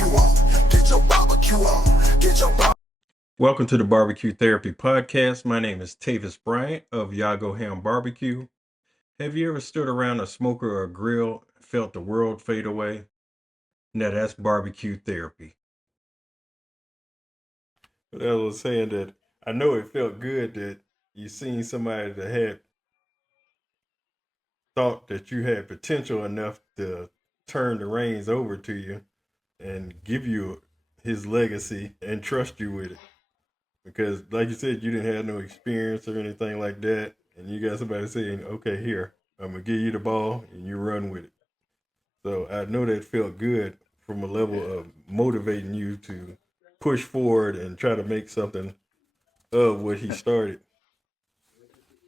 BBQ on. Get your barbecue on. Get your barbecue. Welcome to the BBQ Therapy Podcast. My name is Tavis Bryant of Yago Ham Barbecue. Have you ever stood around a smoker or a grill and felt the world fade away? Now that's barbecue therapy. But I was saying that I know it felt good that you seen somebody that had thought that you had potential enough to turn the reins over to you and give you his legacy and trust you with it. Because like you said, you didn't have no experience or anything like that. And you got somebody saying, okay, here, I'm going to give you the ball and you run with it. So I know that felt good from a level of motivating you to push forward and try to make something of what he started.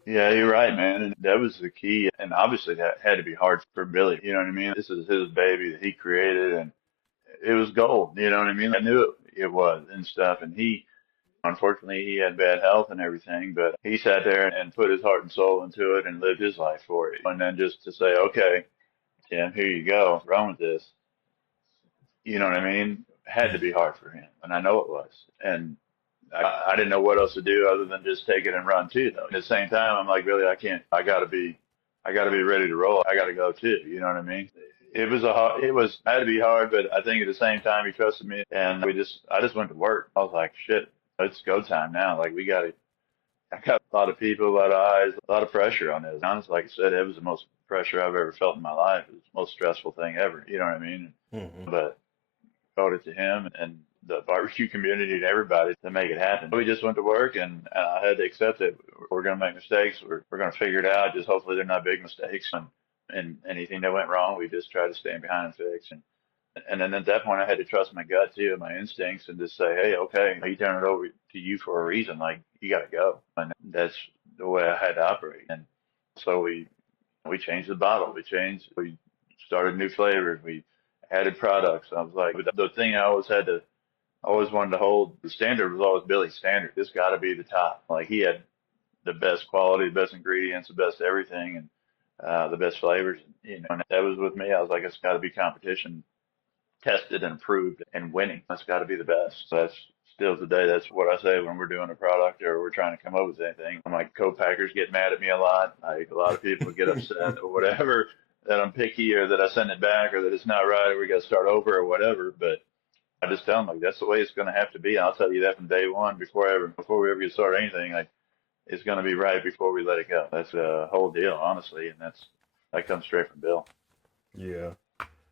Yeah, you're right, man. And that was the key. And obviously that had to be hard for Billy. You know what I mean? This is his baby that he created and it was gold. You know what I mean? I knew it was and stuff. And unfortunately, he had bad health and everything, but he sat there and put his heart and soul into it and lived his life for it. And then just to say, okay, Tim, here you go, run with this. You know what I mean? Had to be hard for him. And I know it was. And I didn't know what else to do other than just take it and run too, though. At the same time, I'm like, Billy, I can't. I gotta be ready to roll. I gotta go too. You know what I mean? Had to be hard, but I think at the same time he trusted me, and I just went to work. I was like, shit, it's go time now. Like I got a lot of people, a lot of eyes, a lot of pressure on this. Honestly, like I said, it was the most pressure I've ever felt in my life. It was the most stressful thing ever. You know what I mean? Mm-hmm. But owed it to him and the barbecue community and everybody to make it happen. We just went to work and I had to accept it. We're going to make mistakes. We're going to figure it out. Just hopefully they're not big mistakes. And anything that went wrong, we just try to stand behind and fix. And then at that point, I had to trust my gut too, my instincts, and just say, hey, okay, you turn it over to you for a reason. Like you got to go. And that's the way I had to operate. And so we changed the bottle. We started new flavors. We added products. I was like, but the thing I always wanted to hold, the standard was always Billy's standard. This got to be the top. Like he had the best quality, the best ingredients, the best everything, and the best flavors. You know, and that was with me. I was like, it's got to be competition tested and approved and winning. That's got to be the best. So that's still today. That's what I say when we're doing a product or we're trying to come up with anything. My co-packers get mad at me a lot. Like a lot of people get upset or whatever that I'm picky or that I send it back or that it's not right or we got to start over or whatever. But I just tell them like that's the way it's going to have to be. I'll tell you that from day one before we ever get started anything. Like it's going to be right before we let it go. That's the whole deal, honestly, and that comes straight from Bill. Yeah.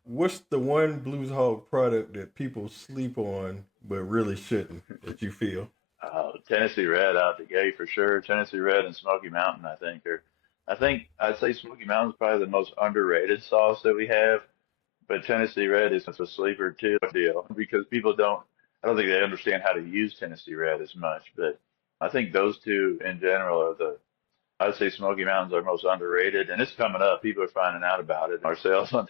What's the one Blues Hog product that people sleep on but really shouldn't that you feel? Tennessee Red out the gate for sure. Tennessee Red and Smoky Mountain, I think I'd say Smoky Mountain is probably the most underrated sauce that we have. But Tennessee Red is a sleeper too deal because I don't think they understand how to use Tennessee Red as much. But I think those two in general I'd say Smoky Mountains are most underrated, and it's coming up. People are finding out about it. Our sales on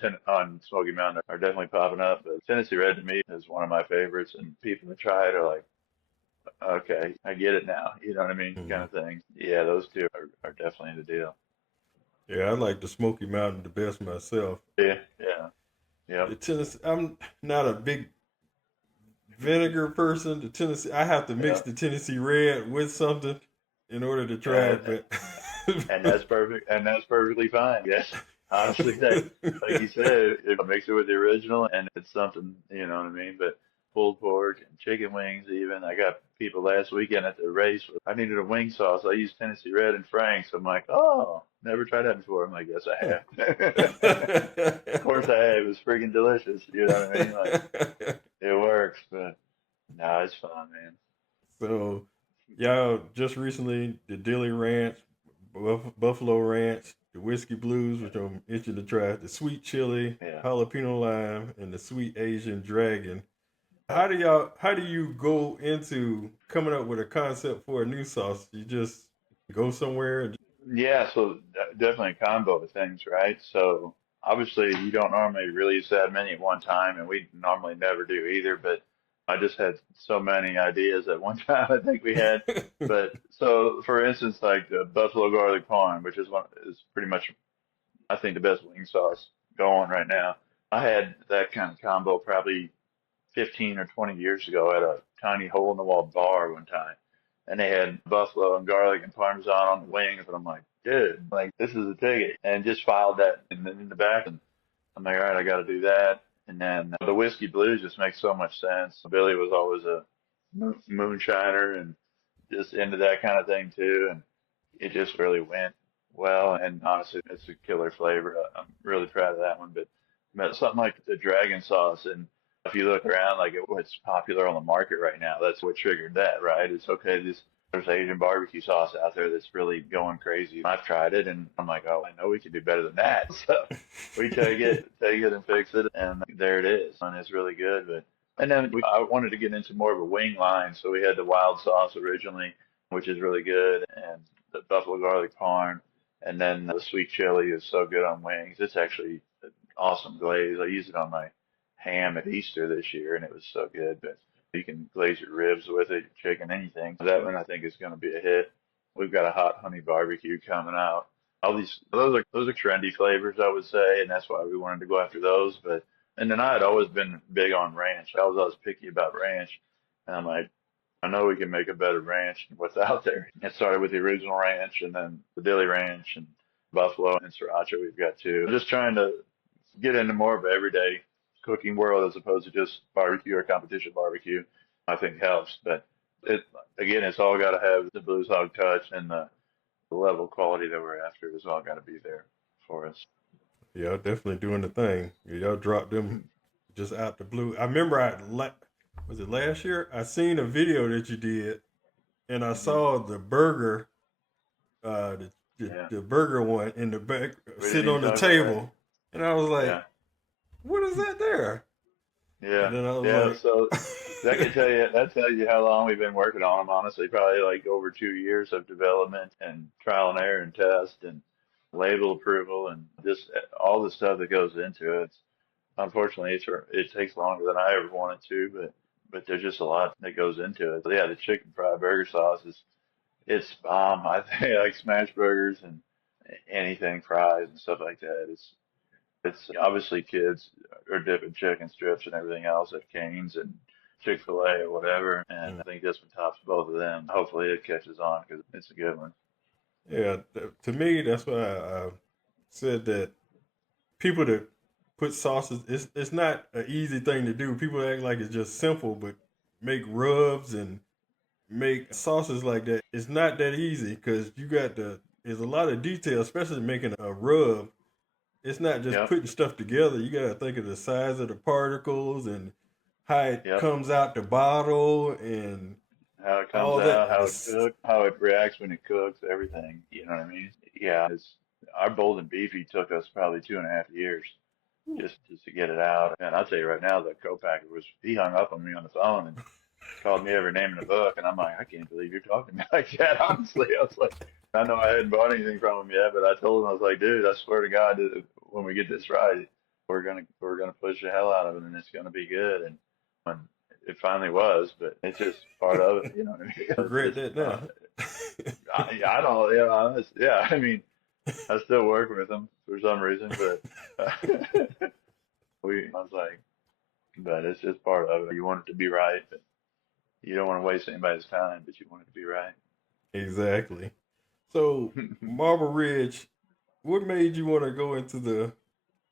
Smoky Mountain are definitely popping up. But Tennessee Red to me is one of my favorites, and people that try it are like, okay, I get it now. You know what I mean? Mm-hmm. Kind of thing. Yeah, those two are definitely the deal. Yeah, I like the Smoky Mountain the best myself. Yeah, yeah. Yep. The Tennessee, I'm not a big vinegar person. The Tennessee, I have to mix the Tennessee Red with something in order to try it. But and that's perfect, and that's perfectly fine. Yes, honestly, like you said, if I mix it with the original, and it's something, you know what I mean. But pulled pork and chicken wings, even I got people last weekend at the race. I needed a wing sauce. I used Tennessee Red and Frank's. I'm like, oh, never tried that before. I'm like, yes, I have. Of course, I have. It was freaking delicious. You know what I mean? Like, it works, but no, it's fun, man. So, y'all just recently the Dilly Ranch, Buffalo Ranch, the Whiskey Blues, which I'm itching to try, the sweet chili, jalapeno lime, and the sweet Asian dragon. How do you go into coming up with a concept for a new sauce? You just go somewhere and Yeah, so definitely a combo of things, right? So obviously you don't normally release that many at one time, and we normally never do either. But I just had so many ideas at one time. I think we had, but so for instance, like the buffalo garlic parm, which is pretty much I think the best wing sauce going right now. I had that kind of combo probably 15 or 20 years ago at a tiny hole in the wall bar one time. And they had buffalo and garlic and parmesan on the wings. And I'm like, dude, like, this is a ticket. And just filed that in the back. And I'm like, all right, I got to do that. And then the whiskey blues just makes so much sense. Billy was always a moonshiner and just into that kind of thing too. And it just really went well. And honestly, it's a killer flavor. I'm really proud of that one. But something like the dragon sauce, and if you look around, like what's popular on the market right now, that's what triggered that, right? It's okay. There's Asian barbecue sauce out there that's really going crazy. I've tried it, and I'm like, oh, I know we can do better than that. So we take it and fix it, and there it is, and it's really good. And then I wanted to get into more of a wing line, so we had the wild sauce originally, which is really good, and the buffalo garlic parm, and then the sweet chili is so good on wings. It's actually an awesome glaze. I used it on my ham at Easter this year, and it was so good. But you can glaze your ribs with it, your chicken, anything. That one I think is going to be a hit. We've got a hot honey barbecue coming out. All those are trendy flavors, I would say, and that's why we wanted to go after those. But and then I had always been big on ranch. I was always picky about ranch, and I'm like, I know we can make a better ranch than what's out there. It started with the original ranch, and then the Dilly Ranch, and buffalo and sriracha we've got too. I'm just trying to get into more of an everyday cooking world as opposed to just barbecue or competition barbecue. I think helps, but it's all got to have the Blues Hog touch, and the level of quality that we're after is all got to be there for us. Yeah, definitely doing the thing. Y'all dropped them just out the blue. I remember was it last year? I seen a video that you did, and I saw the burger, the burger one in the back sitting on the table, and I was like, what is that there? Yeah, and then I was like, So that tells you how long we've been working on them. Honestly, probably like over 2 years of development and trial and error and test and label approval and just all the stuff that goes into it. Unfortunately, it takes longer than I ever wanted to, but there's just a lot that goes into it. But yeah, the chicken fried burger sauce it's bomb. I think I like smash burgers and anything fries and stuff like that. It's obviously kids are dipping chicken strips and everything else at Cane's and Chick-fil-A or whatever, and I think this one tops both of them. Hopefully it catches on because it's a good one. Yeah, to me, that's why I said that people that put sauces, it's not an easy thing to do. People act like it's just simple, but make rubs and make sauces like that. It's not that easy because there's a lot of detail, especially making a rub. It's not just putting stuff together. You got to think of the size of the particles and how it comes out the bottle and how it comes out, how it cooks, how it reacts when it cooks, everything. You know what I mean? Yeah, our Bolden Beefy took us probably 2.5 years just to get it out. And I'll tell you right now, the co-packer he hung up on me on the phone and called me every name in the book, and I'm like, I can't believe you're talking to me like that. Honestly, I was like, I know I hadn't bought anything from him yet, but I told him, I was like, dude, I swear to God, when we get this right, we're gonna push the hell out of it, and it's gonna be good. And when it finally was, but it's just part of it, you know what I mean? I regret that now. I don't, yeah. I mean, I still work with him for some reason, but I was like, but it's just part of it. You want it to be right, but you don't want to waste anybody's time, but you want it to be right. Exactly. So, Marble Ridge, what made you want to go into the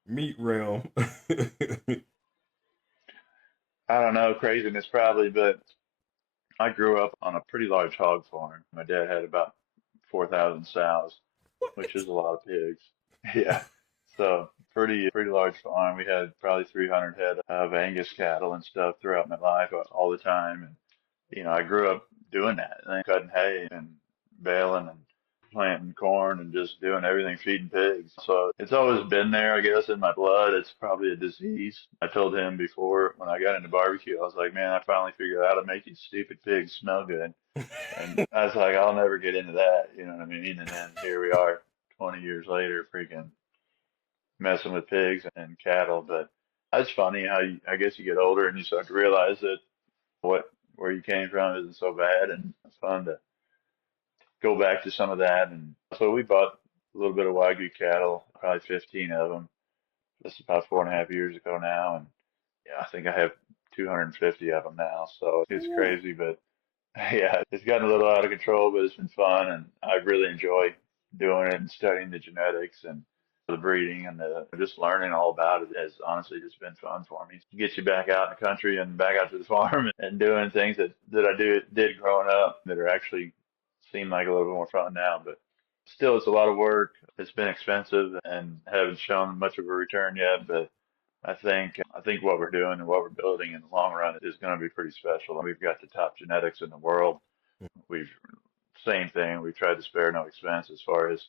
meat realm? I don't know, craziness probably, but I grew up on a pretty large hog farm. My dad had about 4,000 sows, which is a lot of pigs. Yeah. So pretty large farm. We had probably 300 head of Angus cattle and stuff throughout my life all the time. And, I grew up doing that and cutting hay and baling and planting corn and just doing everything, feeding pigs. So it's always been there, I guess, in my blood. It's probably a disease. I told him before when I got into barbecue, I was like, man, I finally figured out how to make these stupid pigs smell good. And I was like, I'll never get into that. You know what I mean? And then here we are 20 years later, freaking messing with pigs and cattle. But it's funny how I guess you get older and you start to realize that where you came from isn't so bad, and it's fun to go back to some of that. And so we bought a little bit of Wagyu cattle, probably 15 of them. This is about 4.5 years ago now. And yeah, I think I have 250 of them now. So it's crazy, but yeah, it's gotten a little out of control, but it's been fun, and I really enjoy doing it and studying the genetics and the breeding and the just learning all about it has honestly just been fun for me. It gets you back out in the country and back out to the farm and doing things that I did growing up that are actually seem like a little bit more fun now, but still it's a lot of work. It's been expensive and haven't shown much of a return yet, but I think what we're doing and what we're building in the long run is going to be pretty special. We've got the top genetics in the world. We've Same thing. We've tried to spare no expense as far as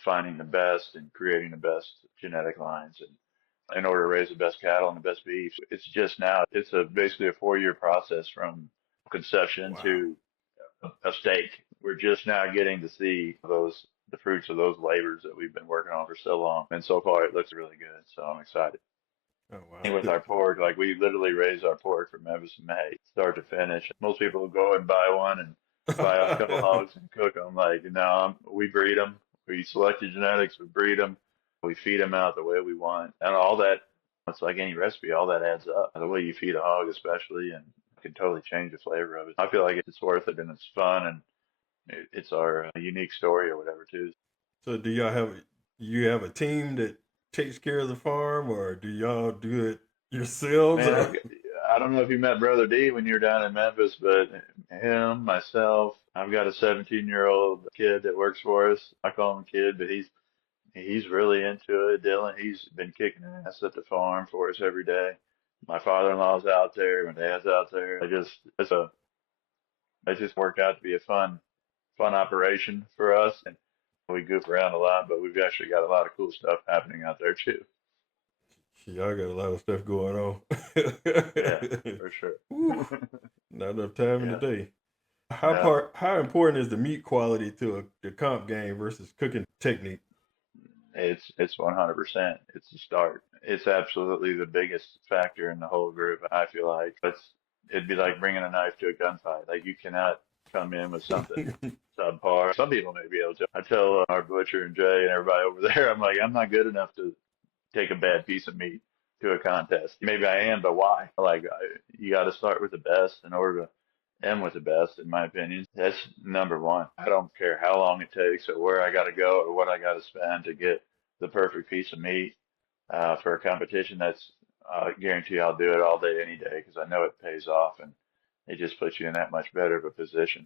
finding the best and creating the best genetic lines and in order to raise the best cattle and the best beef. It's just now it's basically a 4-year process from conception to a steak. We're just now getting to see the fruits of those labors that we've been working on for so long. And so far it looks really good. So I'm excited. Oh, And wow. with our pork, like we literally raise our pork from Memphis and May, start to finish. Most people will go and buy one and buy a couple hogs and cook them. Like, no, we breed them. We select the genetics, we breed them, we feed them out the way we want. And all that, it's like any recipe, all that adds up. The way you feed a hog, especially, and can totally change the flavor of it. I feel like it's worth it and it's fun and it's our unique story or whatever, too. So do you have a team that takes care of the farm, or do y'all do it yourselves? Man, Or? I don't know if you met Brother D when you were down in Memphis, but him, myself, I've got a 17-year-old kid that works for us. I call him kid, but he's really into it. Dylan, he's been kicking ass at the farm for us every day. My father-in-law's out there, my dad's out there. It just worked out to be a fun operation for us, and we goof around a lot, but we've actually got a lot of cool stuff happening out there too. Y'all got a lot of stuff going on. Yeah, for sure. Whew, not enough time in the Yeah. day. No. How important is the meat quality to the comp game versus cooking technique? It's 100%. It's the start. It's absolutely the biggest factor in the whole group. I feel like it'd be like bringing a knife to a gunfight. Like you cannot come in with something subpar. Some people may be able to. I tell our butcher and Jay and everybody over there, I'm like, I'm not good enough to take a bad piece of meat to a contest. Maybe I am, but why? Like you got to start with the best in order to end with the best, in my opinion. That's number one. I don't care how long it takes or where I got to go or what I got to spend to get the perfect piece of meat for a competition. That's guarantee I'll do it all day, any day, because I know it pays off and it just puts you in that much better of a position.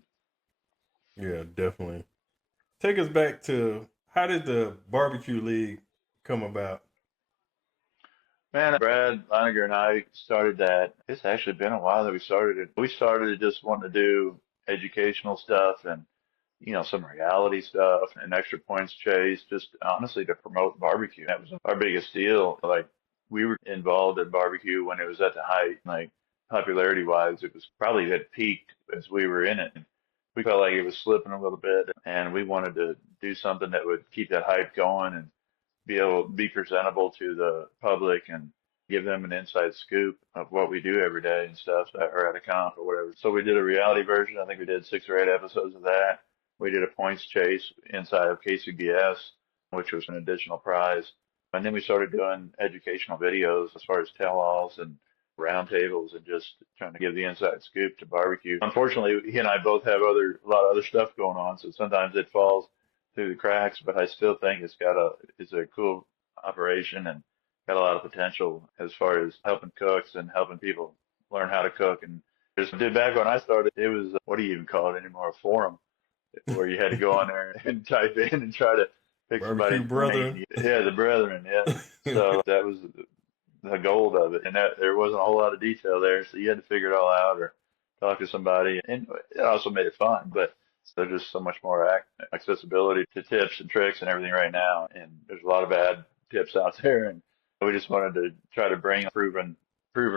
Yeah, definitely. Take us back to, how did the BBQ League come about? Man, Brad Leininger and I started that. It's actually been a while that we started it. We started it just wanting to do educational stuff and, some reality stuff and extra points chase, just honestly to promote barbecue. That was our biggest deal. Like we were involved in barbecue when it was at the height, like popularity wise, it was probably had peaked as we were in it. We felt like it was slipping a little bit and we wanted to do something that would keep that hype going and be able to be presentable to the public and give them an inside scoop of what we do every day and stuff that are at a comp or whatever. So we did a reality version. I think we did 6 or 8 episodes of that. We did a points chase inside of KCBS, which was an additional prize. And then we started doing educational videos as far as tell-alls and roundtables and just trying to give the inside scoop to barbecue. Unfortunately, he and I both have a lot of other stuff going on, so sometimes it falls through the cracks, but I still think it's a cool operation and got a lot of potential as far as helping cooks and helping people learn how to cook. And just did back when I started, it was, what do you even call it anymore? A forum where you had to go on there and type in and try to pick Barbecue somebody's Brethren. brain. Yeah, the brethren. Yeah. So that was the gold of it. And there wasn't a whole lot of detail there. So you had to figure it all out or talk to somebody. And it also made it fun, but there's just so much more accessibility to tips and tricks and everything right now. And there's a lot of bad tips out there. And we just wanted to try to bring proven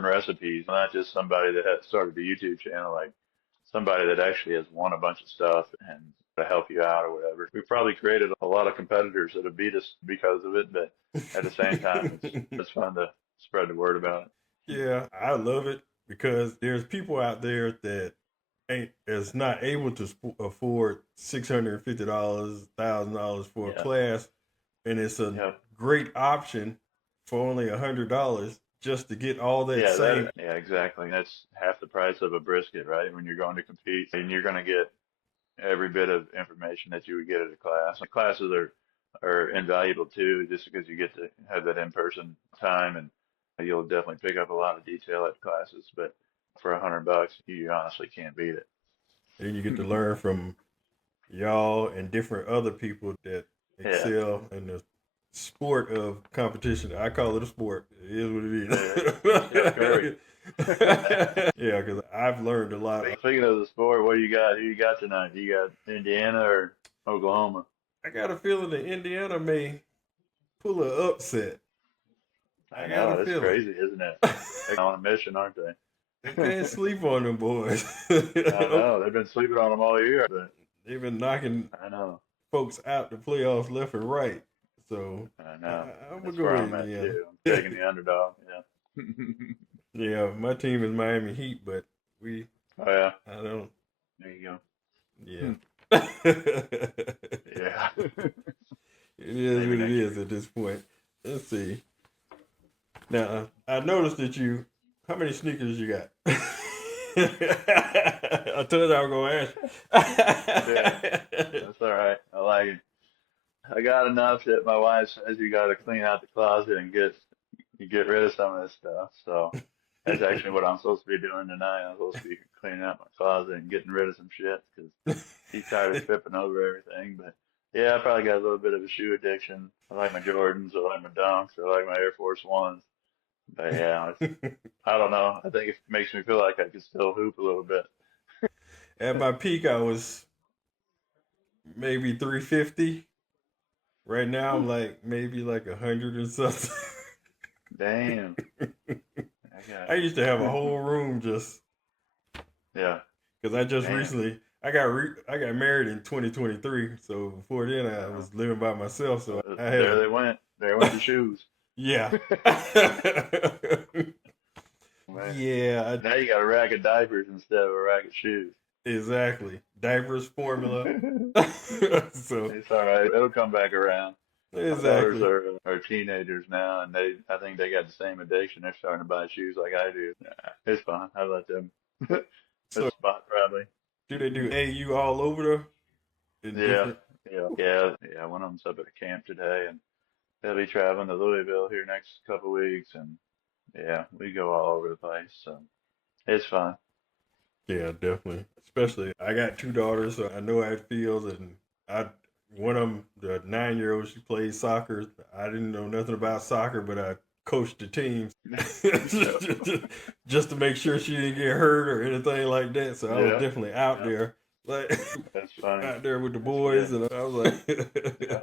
recipes, not just somebody that had started a YouTube channel, like somebody that actually has won a bunch of stuff and to help you out or whatever. We probably created a lot of competitors that have beat us because of it, but at the same time, it's fun to spread the word about it. Yeah, I love it because there's people out there that is not able to afford $650, $1,000 for a Yeah. class, and it's a Yeah. great option for only $100 just to get all that Yeah, same. yeah, exactly. That's half the price of a brisket, right? When you're going to compete, and you're going to get every bit of information that you would get at a class. And classes are invaluable too, just because you get to have that in-person time, and you'll definitely pick up a lot of detail at classes. But for $100, you honestly can't beat it. And you get to learn from y'all and different other people that Yeah, excel in the sport of competition. I call it a sport. It is what Steph Curry. it is. Yeah, because I've learned a lot. Speaking of the sport, what do you got? Who you got tonight? You got Indiana or Oklahoma? I got a feeling that Indiana may pull an upset. I I got a know, it's feeling. crazy, isn't it? They're on a mission, aren't they? They can't sleep on them boys. I know. They've been sleeping on them all year, but They've been knocking I know. folks out the playoffs left and right. So I know. I'm gonna That's go where with I'm at Indiana. too. I'm taking the underdog. Yeah. Yeah, my team is Miami Heat, but we Oh yeah. I don't. There you go. Yeah. Yeah. It is Maybe what it next is year. at this point. Let's see. Now I noticed that you. How many sneakers you got? I told you I was gonna Yeah. ask. That's all right. I like it. I got enough that my wife says you got to clean out the closet and get rid of some of this stuff. So that's actually what I'm supposed to be doing tonight. I'm supposed to be cleaning out my closet and getting rid of some shit because she's tired of tripping over everything. But yeah, I probably got a little bit of a shoe addiction. I like my Jordans, I like my Dunks, I like my Air Force Ones. But yeah, I don't know. I think it makes me feel like I could still hoop a little bit. At my peak, I was maybe 350. Right now, I'm like maybe like 100 or something. Damn. I got I used to have a whole room just yeah. because I just Damn. recently I got married in 2023. So before then, I Uh, was living by myself. So I had there a they went. There went the shoes. yeah. Man. Yeah, Now you got a rack of diapers instead of a rack of shoes. exactly. Diapers formula. So It's all right. It'll come back around. My daughters exactly. are teenagers now, and I think they got the same addiction. They're starting to buy shoes like I do. Nah, it's fine. I let them. So It's spot probably. do they do AU all over the in Yeah, different? yeah. One of them's up at a camp today, and they'll be traveling to Louisville here next couple weeks, and yeah, we go all over the place. So it's fun. Yeah, definitely. Especially, I got two daughters, so I know how it feels. And I, one of them, the 9-year-old, she plays soccer. I didn't know nothing about soccer, but I coached the teams just to make sure she didn't get hurt or anything like that. So I was Yeah, definitely out yeah. there, like That's funny. out there with the That's boys, good. and I was like, Yeah,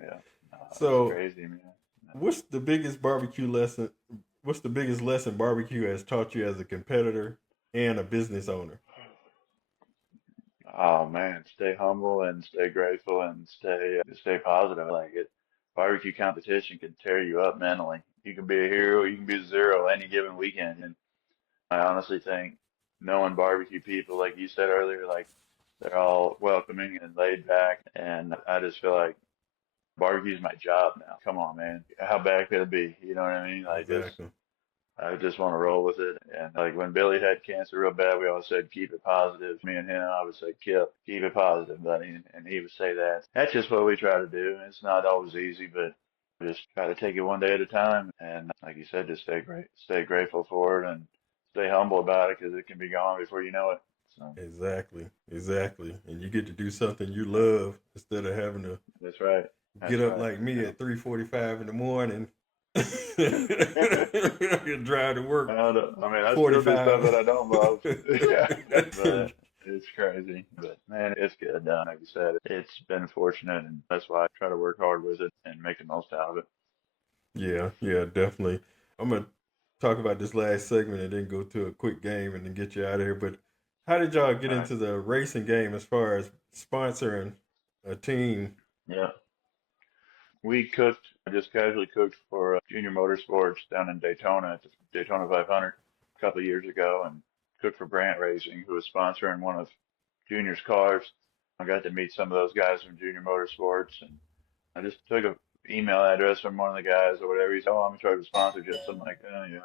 yeah. That's so crazy, man. what's the biggest barbecue lesson? What's the biggest lesson barbecue has taught you as a competitor and a business owner? Oh man, stay humble and stay grateful and stay positive. Like it, barbecue competition can tear you up mentally. You can be a hero, you can be a zero any given weekend. And I honestly think knowing barbecue people, like you said earlier, like they're all welcoming and laid back. And I just feel like barbecue's my job now. Come on, man. How bad could it be? You know what I mean? Like just Exactly. I just want to roll with it. And like when Billy had cancer real bad, we always said, keep it positive. Me and him, I would say, keep it positive, buddy. And he would say that. That's just what we try to do. It's not always easy, but just try to take it one day at a time. And like you said, just stay grateful for it and stay humble about it because it can be gone before you know it. So Exactly. Exactly. And you get to do something you yeah, love instead of having to that's right. get That's up right. like me Yeah. at 3:45 in the morning and drive to work I mean, I still do stuff 45. that I don't love. Yeah, but it's crazy. But man, it's good. Like you said, it's been fortunate, and that's why I try to work hard with it and make the most out of it. Yeah, yeah, definitely. I'm gonna talk about this last segment and then go to a quick game and then get you out of here. But how did y'all get All right. into the racing game as far as sponsoring a team? Yeah. We cooked, just casually cooked for Junior Motorsports down in Daytona at the Daytona 500 a couple of years ago, and cooked for Brant Racing, who was sponsoring one of Junior's cars. I got to meet some of those guys from Junior Motorsports, and I just took a email address from one of the guys or whatever. He said, "Oh, I'm in charge of sponsorship." So I'm like, "Oh yeah."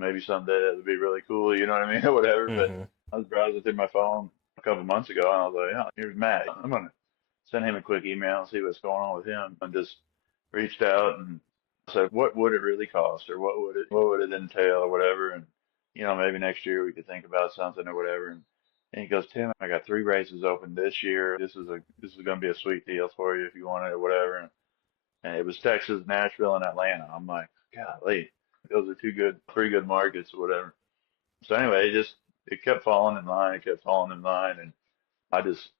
maybe someday that would be really cool, you know what I mean, or whatever. But Mm-hmm. I was browsing through my phone a couple months ago, and I was like, oh, here's Matt. I'm gonna send him a quick email and see what's going on with him, and just reached out and said, what would it really cost, or what would it entail, or whatever, and maybe next year we could think about something or whatever. And he goes, Tim, I got 3 races open this year. This is gonna be a sweet deal for you if you want it or whatever. And it was Texas, Nashville, and Atlanta. I'm like, golly, those are three good markets or whatever. So anyway, it kept falling in line. It kept falling in line, and I just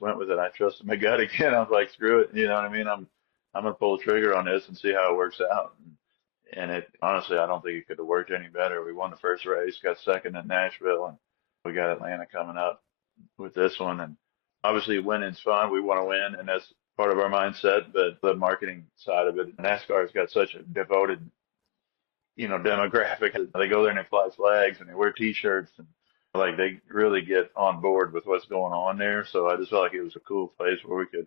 went with it. I trusted my gut again. I was like, screw it. You know what I mean? I'm gonna pull the trigger on this and see how it works out. And it honestly, I don't think it could have worked any better. We won the first race, got second at Nashville, and we got Atlanta coming up with this one. And obviously, winning's fun. We want to win, and that's part of our mindset. But the marketing side of it, NASCAR's got such a devoted, demographic. They go there and they fly flags and they wear T-shirts, and like they really get on board with what's going on there. So I just felt like it was a cool place where we could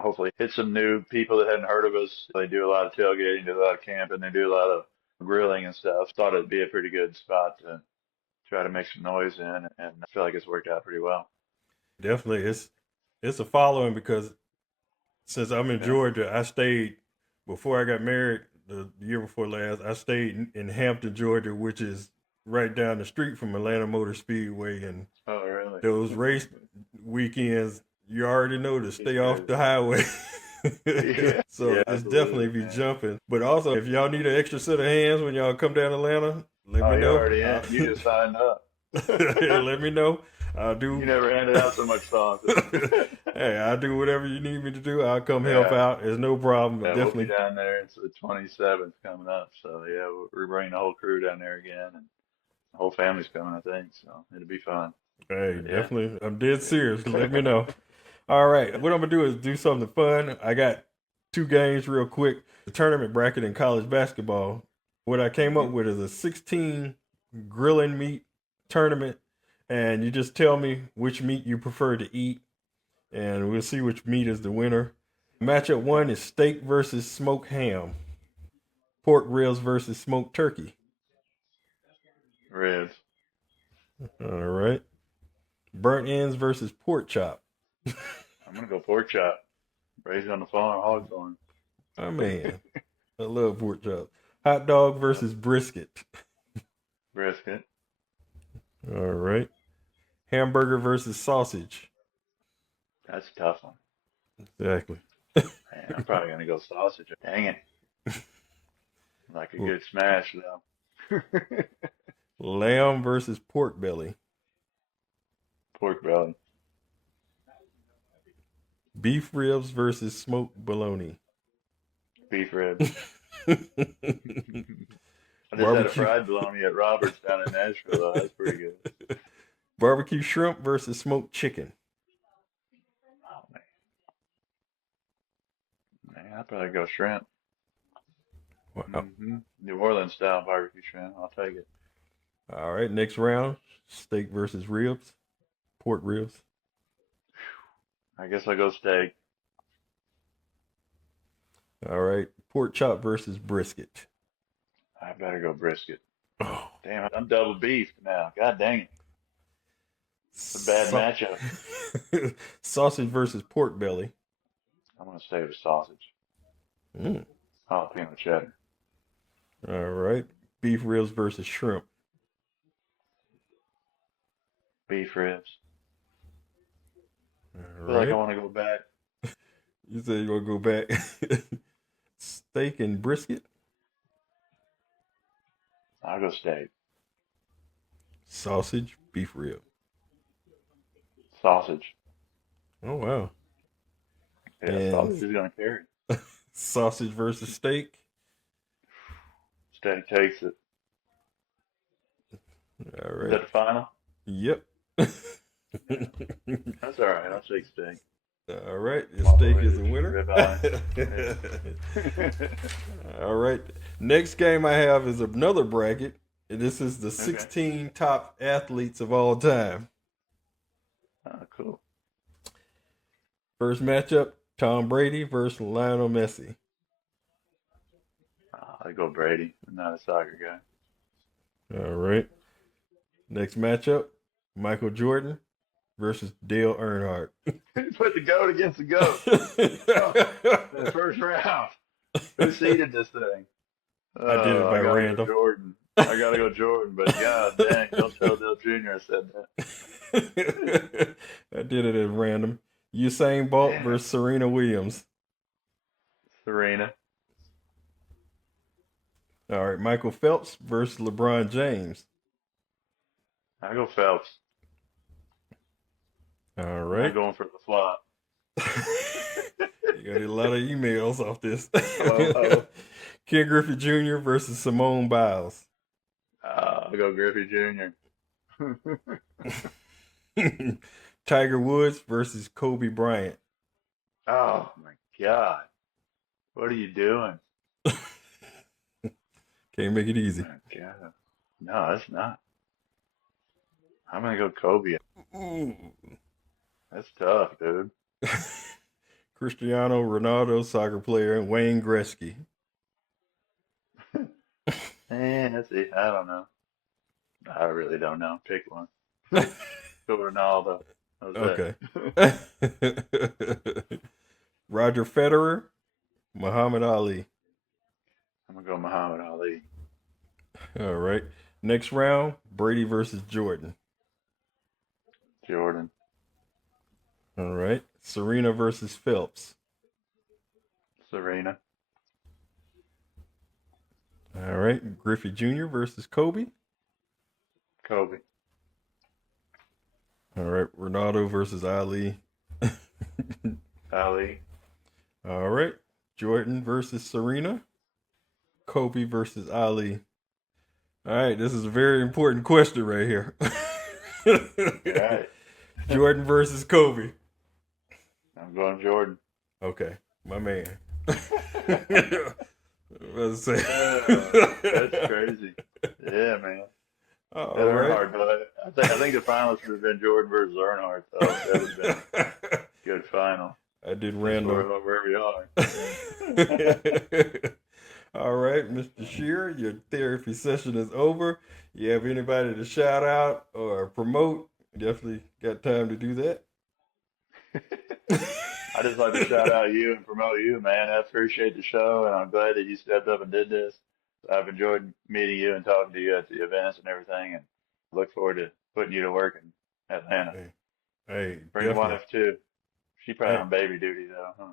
hopefully hit some new people that hadn't heard of us. They do a lot of tailgating, do a lot of camping, they do a lot of grilling and stuff. Thought it'd be a pretty good spot to try to make some noise in, and I feel like it's worked out pretty well. Definitely, it's a following because since I'm in Georgia, I stayed before I got married. The year before last, I stayed in Hampton, Georgia, which is right down the street from Atlanta Motor Speedway, and Oh, really? those race weekends, you already know to stay off the highway. Yeah. So Yeah, it's definitely be man. jumping. But also, if y'all need an extra set of hands when y'all come down to Atlanta, let Oh, me you're know. already in. You just signed up. Let me know. I'll do. You never handed out so much sauce. Hey, I'll do whatever you need me to do. I'll come help out. It's no problem. Yeah, Definitely. we'll be down there. It's the 27th coming up. So, yeah, we're bringing the whole crew down there again. And the whole family's coming, I think. So it'll be fun. Hey, Yeah. definitely. I'm dead serious. Let me know. All right. What I'm going to do is do something fun. I got 2 games real quick. The tournament bracket in college basketball. What I came up with is a 16 grilling meat tournament. And you just tell me which meat you prefer to eat. And we'll see which meat is the winner. Matchup 1 is steak versus smoked ham. Pork ribs versus smoked turkey. Ribs. All right. Burnt ends versus pork chop. I'm going to go pork chop. Raised on the farm, hog farm. Oh, man. I love pork chop. Hot dog versus brisket. Brisket. All right. Hamburger versus sausage. That's a tough one. Exactly. Man, I'm probably going to go sausage. Dang it. Like a good smash, though. Lamb versus pork belly. Pork belly. Beef ribs versus smoked bologna. Beef ribs. I just had a fried bologna at Robert's down in Nashville, though. That's pretty good. Barbecue shrimp versus smoked chicken. Oh, man, I'd probably go shrimp. Wow. New Orleans style barbecue shrimp. I'll take it. All right, next round, steak versus ribs. Pork ribs. I guess I'll go steak. All right, pork chop versus brisket. I better go brisket. Oh. Damn it, I'm double beef now. God dang it. It's a bad matchup. Sausage versus pork belly. I'm going to stay with sausage. Jalapeno cheddar. All right, beef ribs versus shrimp. Beef ribs. All I feel like I want to go back. You said you want to go back. Steak and brisket. I'll go steak. Sausage, beef rib. Sausage. Oh, wow. Yeah, And sausage is going to carry. sausage versus steak. Steak takes it. All Is right. that the final? Yep. That's all right. I'll take steak. All right. The steak is the winner. All right. Next game I have is another bracket. And this is the 16 top athletes of all time. Oh, cool. First matchup, Tom Brady versus Lionel Messi. I go Brady. I'm not a soccer guy. All right. Next matchup, Michael Jordan versus Dale Earnhardt. Put the goat against the goat. In the first round. Who seeded this thing? I did it by I gotta random. go Jordan. I gotta go Jordan, but god dang, don't tell Dale Jr. I said that. I did it at random. Usain Bolt Yeah. versus Serena Williams. Serena. All right, Michael Phelps versus LeBron James. I go Phelps. All I'm right. going for the flop. You got a lot of emails off this. Uh-oh. Ken Griffey Jr. versus Simone Biles. I'll go Griffey Jr. Tiger Woods versus Kobe Bryant. Oh my god. What are you doing? Can't make it Oh easy. my god. No, that's not. I'm gonna go Kobe. That's tough, dude. Cristiano Ronaldo, soccer player, and Wayne Gretzky. Let's see. I don't know. I really don't know. Pick one. Go Ronaldo. How's that? Okay. Roger Federer, Muhammad Ali. I'm gonna go Muhammad Ali. All right. Next round, Brady versus Jordan. Jordan. All right. Serena versus Phelps. Serena. All right. Griffey Jr. versus Kobe. Kobe. All right. Ronaldo versus Ali. Ali. All right. Jordan versus Serena. Kobe versus Ali. All right. This is a very important question right here. Right. Jordan versus Kobe. I'm going Jordan. Okay. My man. Let's say. That's crazy. Yeah, man. All That right. Earnhardt, but I think the finals would have been Jordan versus Earnhardt. So that would have been a good final. I did Just random. where we are. All right, Mr. Scheer, your therapy session is over. You have anybody to shout out or promote? Definitely got time to do that. I just like to shout out you and promote you, man. I appreciate the show, and I'm glad that you stepped up and did this. I've enjoyed meeting you and talking to you at the events and everything, and look forward to putting you to work in Atlanta. Hey, Bring the definitely. wife too. She probably on baby duty though, huh?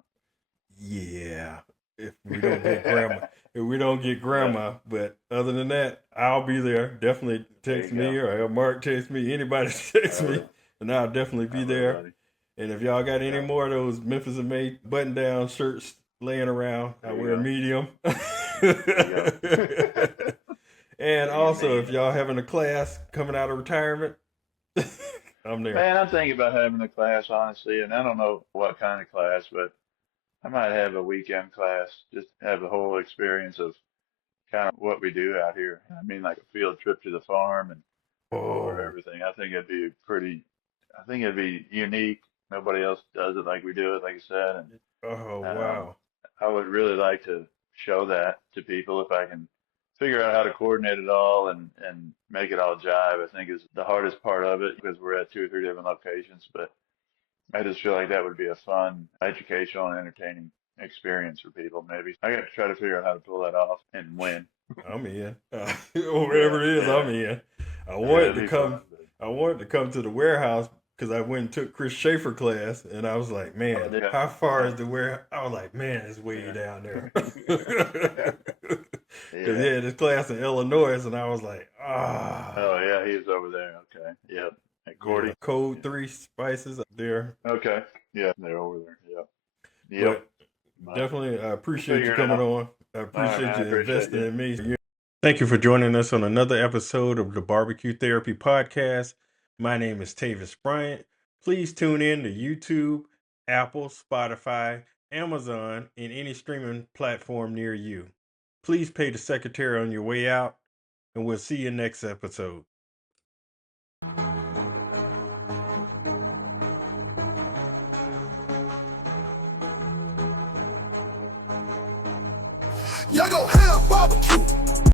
Yeah. If we don't get grandma, but other than that, I'll be there. Definitely text There me you or have Mark text me. Anybody text me, and I'll definitely be there. Buddy. And if y'all got any more of those Memphis and May button-down shirts laying around, I wear a medium. And also, if y'all having a class coming out of retirement, I'm there. Man, I'm thinking about having a class, honestly, and I don't know what kind of class, but I might have a weekend class, just have the whole experience of kind of what we do out here. I mean, like a field trip to the farm and or everything. I think it'd be unique. Nobody else does it like we do it, like you said. And Wow. I would really like to show that to people if I can figure out how to coordinate it all and make it all jive. I think is the hardest part of it because we're at 2 or 3 different locations. But I just feel like that would be a fun, educational, and entertaining experience for people. Maybe I got to try to figure out how to pull that off and win. I'm in. Whatever it is, I'm in. I wanted to come to the warehouse because I went and took Chris Schaefer class, and I was like, man, how far is the warehouse? I was like, man, it's way down there. Because he had this class in Illinois, and I was like, Oh, yeah, he was over there. Okay. Yep. At Cordy. Code 3 Spices up there. Okay. Yeah, they're over there. Yep. But definitely, I appreciate you coming on. I appreciate you investing in me. Thank you for joining us on another episode of the BBQ Therapy Podcast. My name is Tavis Bryant. Please tune in to YouTube, Apple, Spotify, Amazon, and any streaming platform near you. Please pay the secretary on your way out, and we'll see you next episode. Y'all go ham,